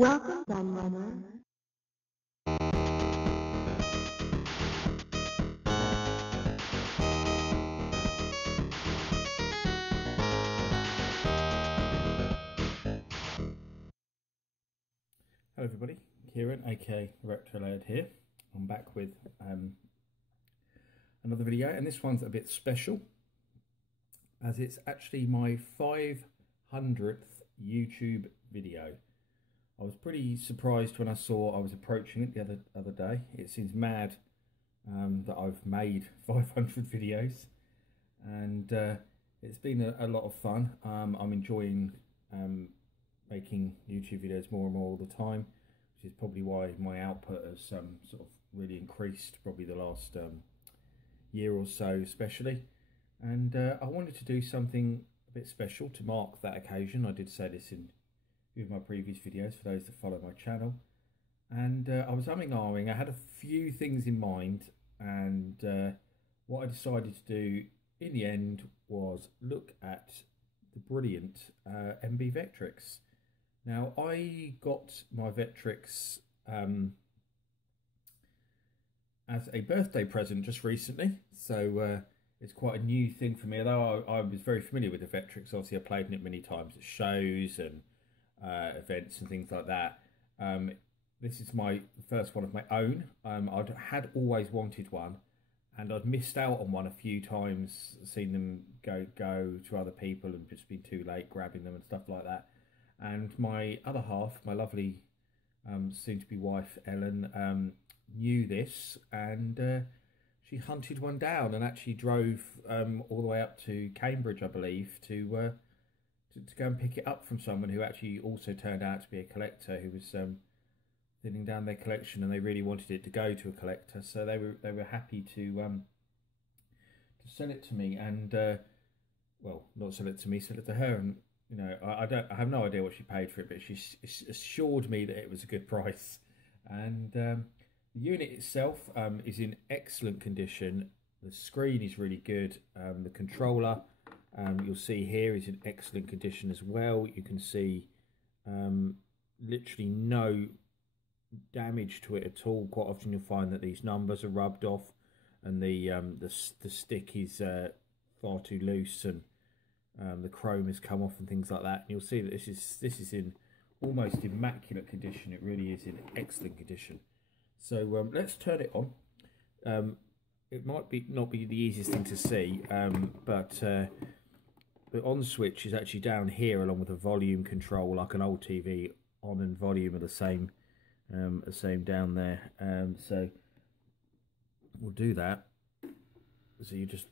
Welcome, Gunrunner. Hello everybody, Kieran aka Retro here. I'm back with another video, and this one's a bit special as it's actually my 500th YouTube video. I was pretty surprised when I saw I was approaching it the other day. It seems mad that I've made 500 videos, and it's been a lot of fun. I'm enjoying making YouTube videos more and more all the time, which is probably why my output has sort of really increased probably the last year or so especially. And I wanted to do something a bit special to mark that occasion. I did say this in with my previous videos for those that follow my channel, and I was umming and ahhing. I had a few things in mind, and what I decided to do in the end was look at the brilliant MB Vectrex. Now, I got my Vectrex as a birthday present just recently, so it's quite a new thing for me, although I was very familiar with the Vectrex. Obviously, I played in it many times at shows and events and things like that. This is my first one of my own. I had always wanted one, and I'd missed out on one a few times, seen them go to other people and just been too late grabbing them and stuff like that. And my other half, my lovely soon-to-be wife Ellen, knew this, and she hunted one down and actually drove all the way up to Cambridge, I believe, to go and pick it up from someone who actually also turned out to be a collector who was thinning down their collection, and they really wanted it to go to a collector, so they were happy to sell it to me, and well, not sell it to me, sell it to her. And you know, I have no idea what she paid for it, but she assured me that it was a good price. And the unit itself is in excellent condition. The screen is really good. The controller, you'll see here, is in excellent condition as well. You can see literally no damage to it at all. Quite often you'll find that these numbers are rubbed off, and the stick is far too loose, and the chrome has come off and things like that. And you'll see that this is in almost immaculate condition. It really is in excellent condition. So let's turn it on. It might not be the easiest thing to see, but the on switch is actually down here, along with a volume control, like an old TV. On and volume are the same down there. So we'll do that. So you just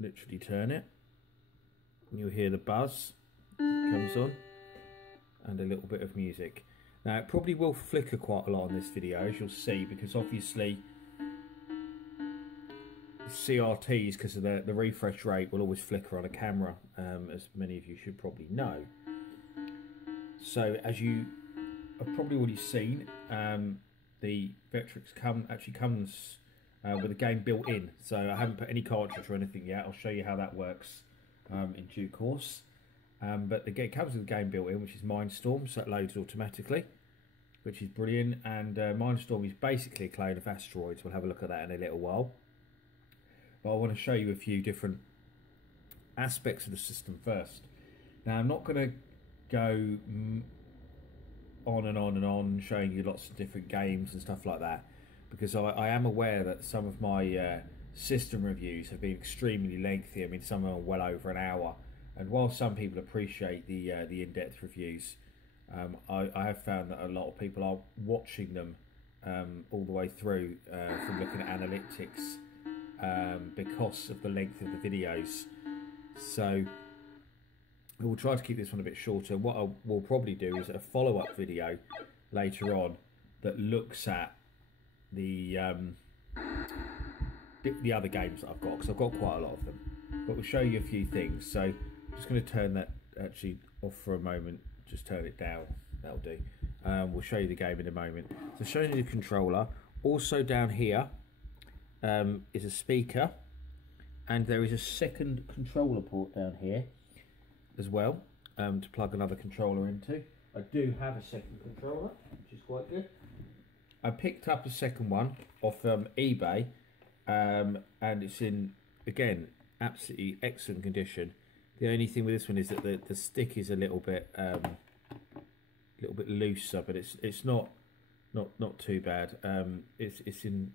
literally turn it, and you'll hear the buzz comes on, and a little bit of music. Now, it probably will flicker quite a lot on this video, as you'll see, because obviously CRTs, because of the refresh rate, will always flicker on a camera, as many of you should probably know. So, as you have probably already seen, the Vectrex actually comes with a game built in. So I haven't put any cartridge or anything yet. I'll show you how that works in due course. But it comes with a game built in, which is Mindstorm, so it loads automatically, which is brilliant. And Mindstorm is basically a clone of Asteroids. We'll have a look at that in a little while. But I want to show you a few different aspects of the system first. Now, I'm not going to go on and on and on showing you lots of different games and stuff like that, because I am aware that some of my system reviews have been extremely lengthy. I mean, some are well over an hour. And while some people appreciate the in-depth reviews, I have found that a lot of people are watching them all the way through from looking at analytics because of the length of the videos. So we'll try to keep this one a bit shorter. What I will probably do is a follow-up video later on that looks at the other games that I've got, because I've got quite a lot of them. But we'll show you a few things. So I'm just going to turn that actually off for a moment. Just turn it down. That'll do. We'll show you the game in a moment. So showing you the controller. Also down here is a speaker, and there is a second controller port down here as well, to plug another controller into. I do have a second controller. quite good. I picked up a second one off eBay, and it's in, again, absolutely excellent condition. The only thing with this one is that the stick is a little bit looser, but it's not too bad. It's in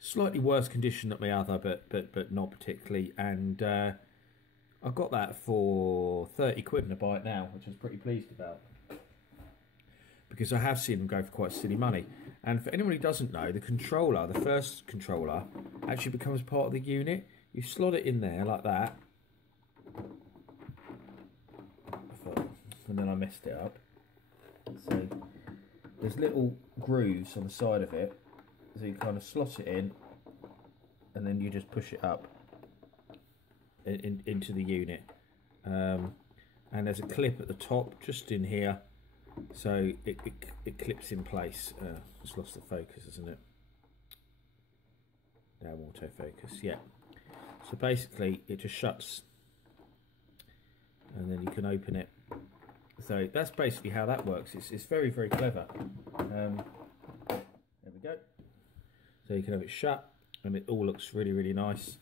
slightly worse condition than my other, but not particularly. And I got that for 30 quid and I buy it now, which I was pretty pleased about, because I have seen them go for quite silly money. And for anyone who doesn't know, the controller, the first controller, actually becomes part of the unit. You slot it in there like that, and then I messed it up. So there's little grooves on the side of it, so you kind of slot it in, and then you just push it up into the unit. And there's a clip at the top, just in here, so it clips in place. Just lost the focus, isn't it? Now autofocus, yeah. So basically, it just shuts, and then you can open it. So that's basically how that works. It's very, very clever. There we go. So you can have it shut, and it all looks really, really nice.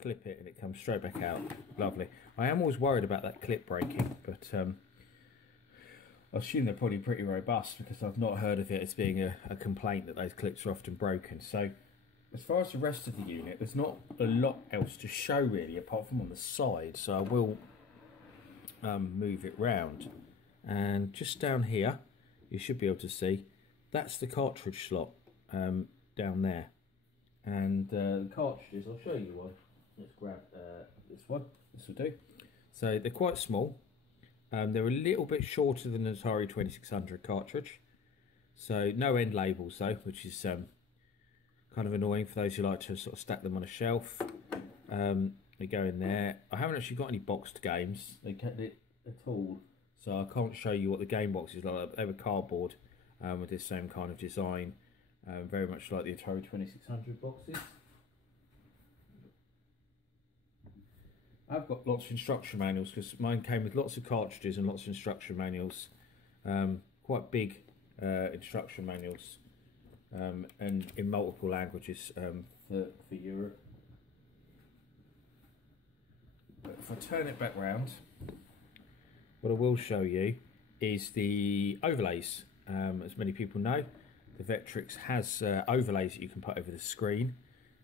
Clip it, and it comes straight back out. Lovely. I am always worried about that clip breaking, but I assume they're probably pretty robust, because I've not heard of it as being a complaint that those clips are often broken. So as far as the rest of the unit, there's not a lot else to show really, apart from on the side. So I will move it round, and just down here you should be able to see that's the cartridge slot down there, and the cartridges, I'll show you one. Let's grab this one. This will do. So they're quite small. They're a little bit shorter than an Atari 2600 cartridge, so no end labels though, which is kind of annoying for those who like to sort of stack them on a shelf. They go in there. I haven't actually got any boxed games. They kept it at all, so I can't show you what the game box is like. They were cardboard with this same kind of design, very much like the Atari 2600 boxes. I've got lots of instruction manuals, because mine came with lots of cartridges and lots of instruction manuals, quite big instruction manuals, and in multiple languages for Europe. But if I turn it back round, what I will show you is the overlays. As many people know, the Vectrex has overlays that you can put over the screen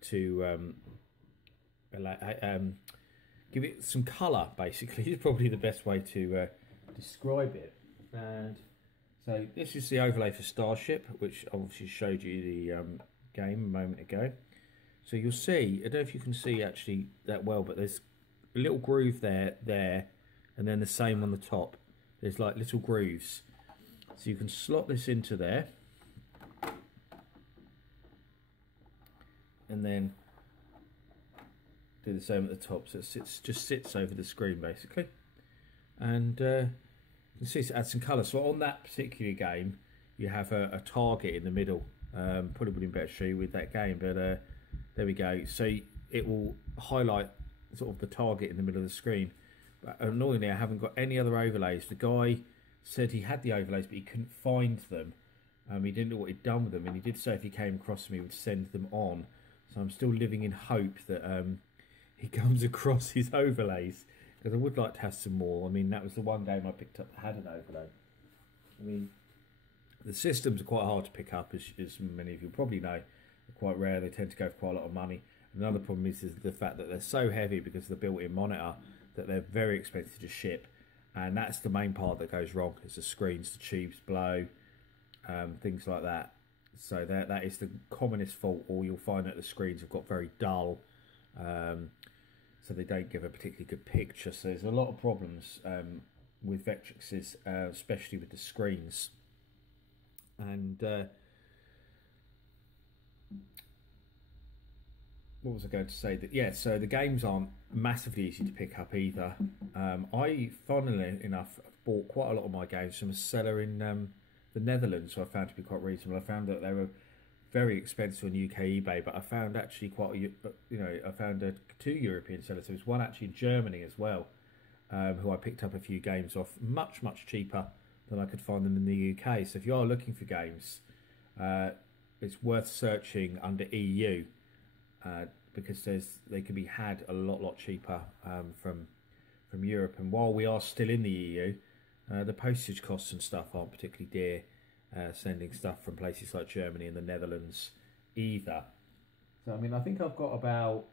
to give it some colour, basically. Is probably the best way to describe it. And so this is the overlay for Starship, which obviously showed you the game a moment ago. So you'll see, I don't know if you can see actually that well, but there's a little groove there, and then the same on the top. There's like little grooves. So you can slot this into there, and then do the same at the top. So it just sits over the screen basically, and you can see it adds some colour. So on that particular game, you have a target in the middle. Probably wouldn't better show you with that game, but there we go. So it will highlight sort of the target in the middle of the screen. But annoyingly, I haven't got any other overlays. The guy said he had the overlays, but he couldn't find them. He didn't know what he'd done with them, and he did say if he came across them, he would send them on. So I'm still living in hope that he comes across his overlays, because I would like to have some more. I mean, that was the one game I picked up that had an overlay. I mean, the systems are quite hard to pick up, as many of you probably know. They're quite rare. They tend to go for quite a lot of money. Another problem is the fact that they're so heavy because of the built-in monitor that they're very expensive to ship, and that's the main part that goes wrong, is the screens, the tubes blow, things like that. So that is the commonest fault, or you'll find that the screens have got very dull, so they don't give a particularly good picture. So there's a lot of problems with Vectrexes, especially with the screens. And what was I going to say? That yeah, so the games aren't massively easy to pick up either. I, funnily enough, bought quite a lot of my games from a seller in the Netherlands, so I found to be quite reasonable. I found that they were very expensive on UK eBay, but I found actually I found two European sellers. There was one actually in Germany as well, who I picked up a few games off, much cheaper than I could find them in the UK. So if you are looking for games, it's worth searching under EU, because they can be had a lot cheaper from Europe. And while we are still in the EU, the postage costs and stuff aren't particularly dear, sending stuff from places like Germany and the Netherlands either. So I mean, I think I've got about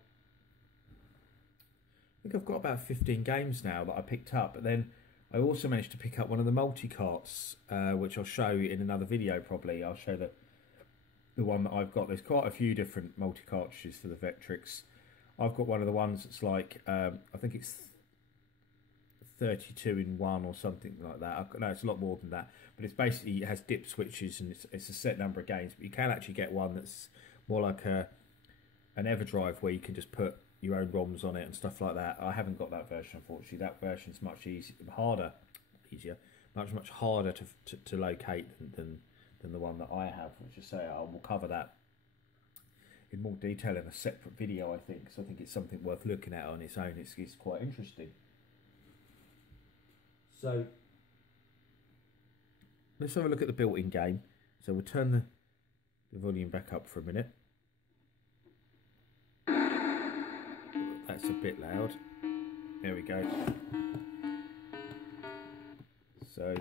15 games now that I picked up, but then I also managed to pick up one of the multi-carts, which I'll show in another video probably. I'll show the one that I've got. There's quite a few different multi-cartridges for the Vectrex. I've got one of the ones that's like, I think it's 32 in 1 or something like that. No, it's a lot more than that. But it's basically, it has dip switches and it's a set number of games. But you can actually get one that's more like an EverDrive where you can just put your own ROMs on it and stuff like that. I haven't got that version, unfortunately. That version's much much harder to locate than the one that I have, which I say I will cover that in more detail in a separate video, I think, because I think it's something worth looking at on its own. It's quite interesting. So let's have a look at the built-in game. So we'll turn the volume back up for a minute. That's a bit loud. There we go. So,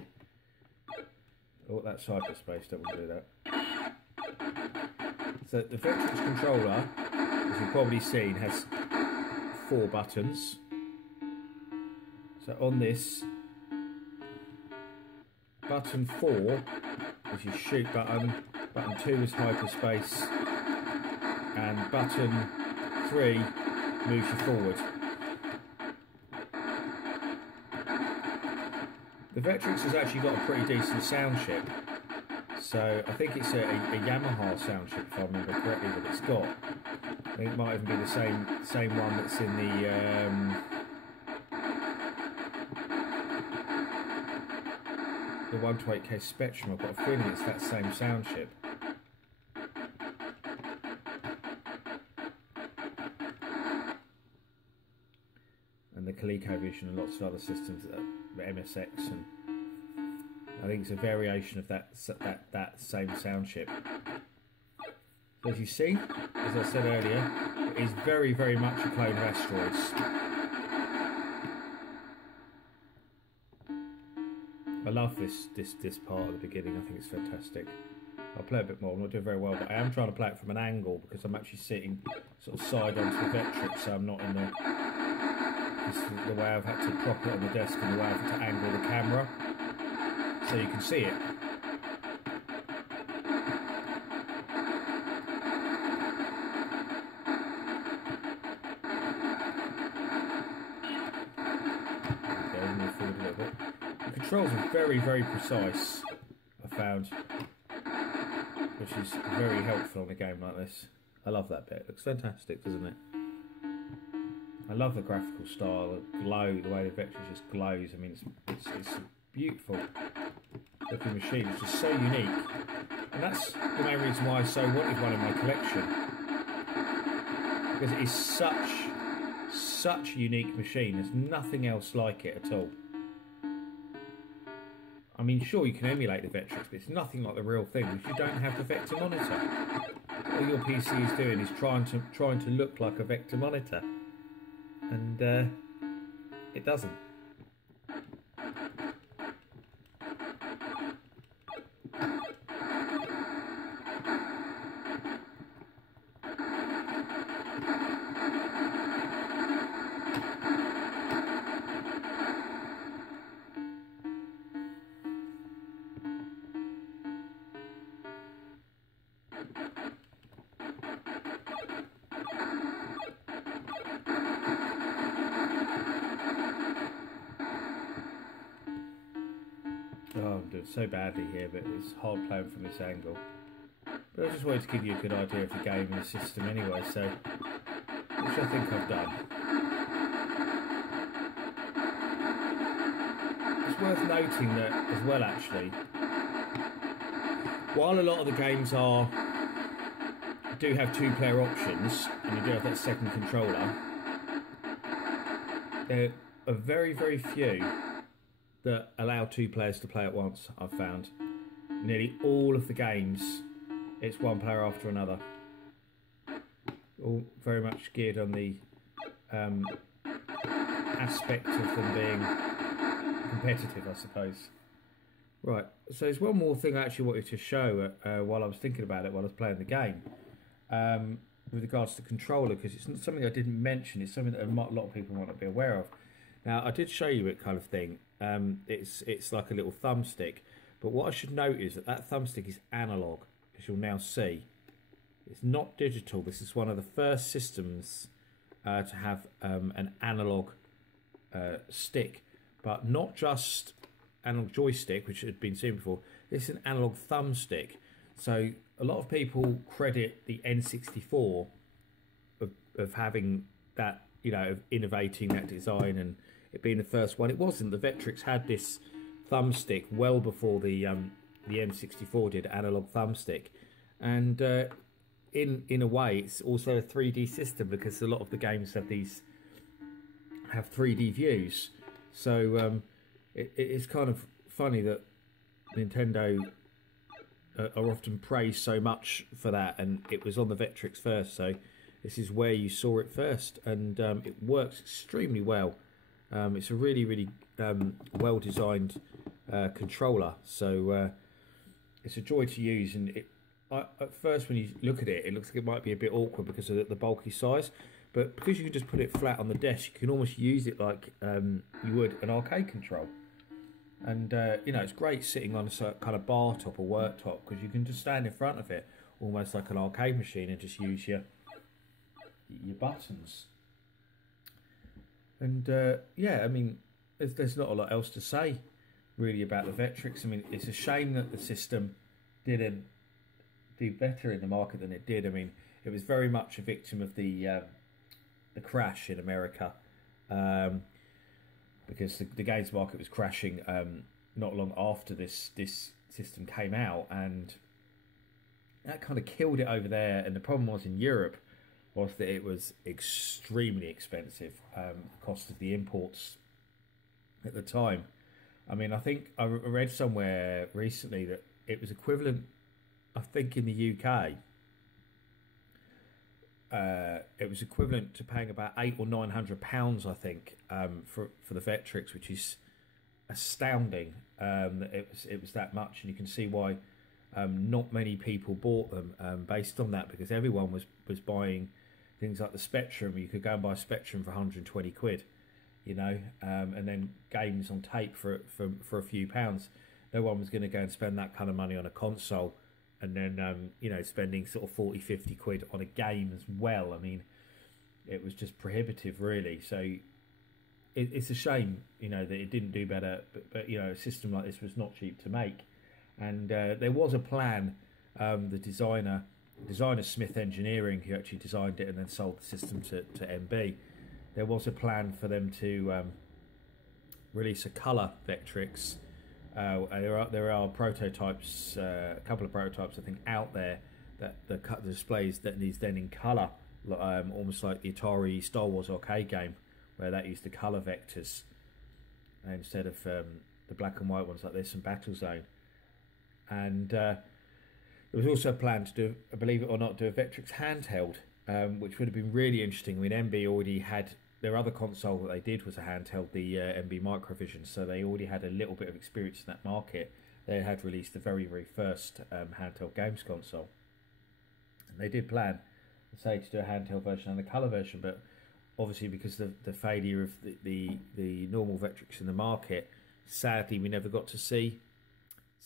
oh, that's hyperspace, don't want to do that. So the Vectrex controller, as you've probably seen, has 4 buttons. So on this, button 4 is your shoot button, button 2 is hyperspace, and button 3 moves you forward. The Vectrex has actually got a pretty decent sound chip. So I think it's a Yamaha sound chip, if I remember correctly, that it's got. I think it might even be the same one that's in the 128K Spectrum. I've got a feeling it's that same sound chip. And the ColecoVision and lots of other systems, the MSX, and I think it's a variation of that same sound chip. So as you see, as I said earlier, it is very much a clone of Asteroids. I love this part at the beginning. I think it's fantastic. I'll play a bit more. I'm not doing very well, but I am trying to play it from an angle because I'm actually sitting sort of side onto the Vectrex, so I'm not in the way I've had to prop it on the desk and the way I've had to angle the camera so you can see it. Okay, move forward a little bit. The controls are very precise, I found, which is very helpful in a game like this. I love that bit. It looks fantastic, doesn't it? I love the graphical style, the glow, the way the Vectrex just glows. I mean, it's a beautiful looking machine. It's just so unique, and that's the main reason why I so wanted one in my collection, because it is such a unique machine. There's nothing else like it at all. I mean, sure, you can emulate the Vectrex, but it's nothing like the real thing, because you don't have the vector monitor. All your PC is doing is trying to look like a vector monitor. And it doesn't. Oh, I'm doing so badly here, but it's hard playing from this angle. But I just wanted to give you a good idea of the game and the system anyway, so which I think I've done. It's worth noting that as well, actually, while a lot of the games do have 2-player options, and you do have that second controller, there are very few that allow 2 players to play at once. I've found nearly all of the games, it's one player after another. All very much geared on the aspect of them being competitive, I suppose. Right, so there's one more thing I actually wanted to show while I was thinking about it, while I was playing the game, with regards to the controller, because it's something I didn't mention. It's something that a lot of people might not be aware of. Now, I did show you it kind of thing. It's like a little thumbstick, but what I should note is that thumbstick is analog, as you'll now see. It's not digital. This is one of the first systems to have an analog stick, but not just analog joystick, which had been seen before. This is an analog thumbstick. So a lot of people credit the N64 of having that, you know, of innovating that design and it being the first one. It wasn't. The Vectrex had this thumbstick well before the N64 did, analog thumbstick, and in a way it's also a 3D system, because a lot of the games have 3D views. So it's kind of funny that Nintendo are often praised so much for that, and it was on the Vectrex first, so this is where you saw it first, and it works extremely well. It's a really well designed controller, so it's a joy to use. And at first when you look at it, it looks like it might be a bit awkward because of the bulky size, but because you can just put it flat on the desk, you can almost use it like you would an arcade control. And you know, it's great sitting on a kind of bar top or worktop, because you can just stand in front of it almost like an arcade machine and just use your buttons. And yeah, I mean, there's not a lot else to say really about the Vectrex. I mean, it's a shame that the system didn't do better in the market than it did. I mean, it was very much a victim of the crash in America, because the games market was crashing not long after this system came out, and that kind of killed it over there. And the problem was in Europe was that it was extremely expensive, the cost of the imports at the time. I mean, I think I read somewhere recently that it was equivalent, I think in the UK, it was equivalent to paying about £800 or £900, I think, for the Vectrex, which is astounding. It was that much, and you can see why not many people bought them based on that, because everyone was buying things like the Spectrum. You could go and buy a Spectrum for 120 quid, you know, and then games on tape for a few pounds. No one was going to go and spend that kind of money on a console, and then you know, spending sort of 40-50 quid on a game as well. I mean, it was just prohibitive, really. So it's a shame, you know, that it didn't do better. But you know, a system like this was not cheap to make, and there was a plan. The designer Smith Engineering, who actually designed it and then sold the system to MB, there was a plan for them to release a colour Vectrex. There are prototypes, a couple of prototypes I think out there, that the displays that is then in colour, almost like the Atari Star Wars arcade game, where that used the colour vectors instead of the black and white ones like this and Battlezone. And there was also a plan to do, believe it or not, do a Vectrex handheld, which would have been really interesting. I mean, MB already had their other console that they did was a handheld, the MB Microvision, so they already had a little bit of experience in that market. They had released the very first handheld games console, and they did plan, say, to do a handheld version and a colour version, but obviously because of the failure of the normal Vectrex in the market, sadly we never got to see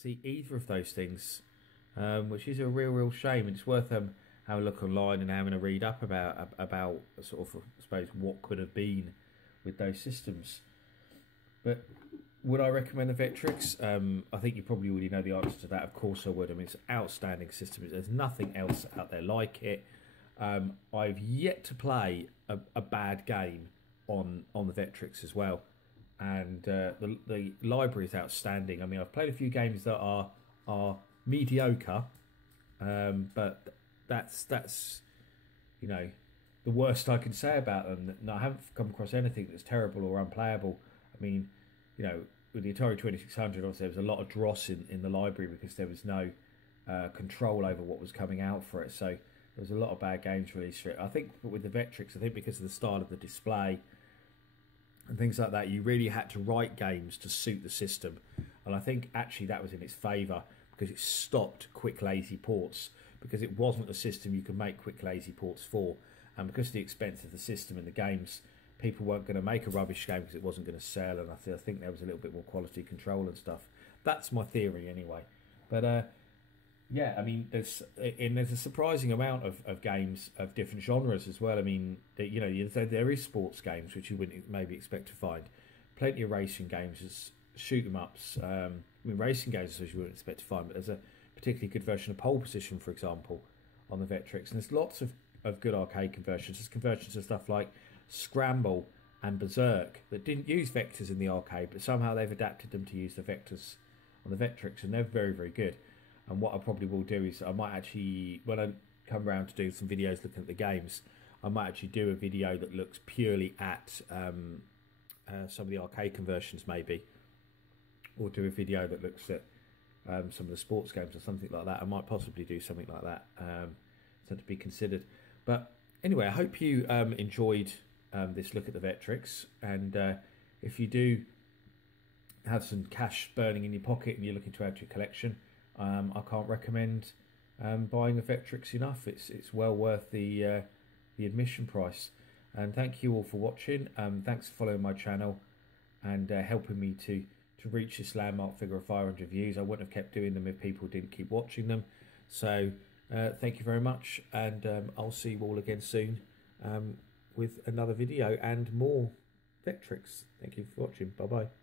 either of those things, which is a real shame. And it's worth having a look online and having a read up about sort of, I suppose, what could have been with those systems. But would I recommend the Vectrex? I think you probably already know the answer to that. Of course I would. I mean, it's an outstanding system. There's nothing else out there like it. I've yet to play a bad game on the Vectrex as well, and the library is outstanding. I mean, I've played a few games that are mediocre, but that's you know, the worst I can say about them. No, I haven't come across anything that's terrible or unplayable. I mean, you know, with the Atari 2600, obviously there was a lot of dross in the library because there was no control over what was coming out for it. So there was a lot of bad games released for it. I think with the Vectrex, I think because of the style of the display and things like that, you really had to write games to suit the system. And I think actually that was in its favour because it stopped quick lazy ports, because it wasn't a system you could make quick lazy ports for. And because of the expense of the system and the games, people weren't going to make a rubbish game because it wasn't going to sell. And I think there was a little bit more quality control and stuff. That's my theory anyway. But yeah, I mean, there's a surprising amount of games of different genres as well. I mean, you know, there is sports games which you wouldn't maybe expect to find. Plenty of racing games, shoot 'em ups. I mean, racing games which you wouldn't expect to find. But there's a particularly good version of Pole Position, for example, on the Vectrex. And there's lots of good arcade conversions. There's conversions of stuff like Scramble and Berserk that didn't use vectors in the arcade, but somehow they've adapted them to use the vectors on the Vectrex, and they're very, very good. And what I probably will do is I might actually, when I come around to do some videos looking at the games, I might actually do a video that looks purely at some of the arcade conversions maybe, or do a video that looks at some of the sports games or something like that. I might possibly do something like that, so to be considered. But anyway, I hope you enjoyed this look at the Vectrex, and if you do have some cash burning in your pocket and you're looking to add to your collection, I can't recommend buying a Vectrex enough. It's well worth the admission price. And thank you all for watching. Thanks for following my channel and helping me to reach this landmark figure of 500 views. I wouldn't have kept doing them if people didn't keep watching them. So thank you very much, and I'll see you all again soon with another video and more Vectrex. Thank you for watching. Bye bye.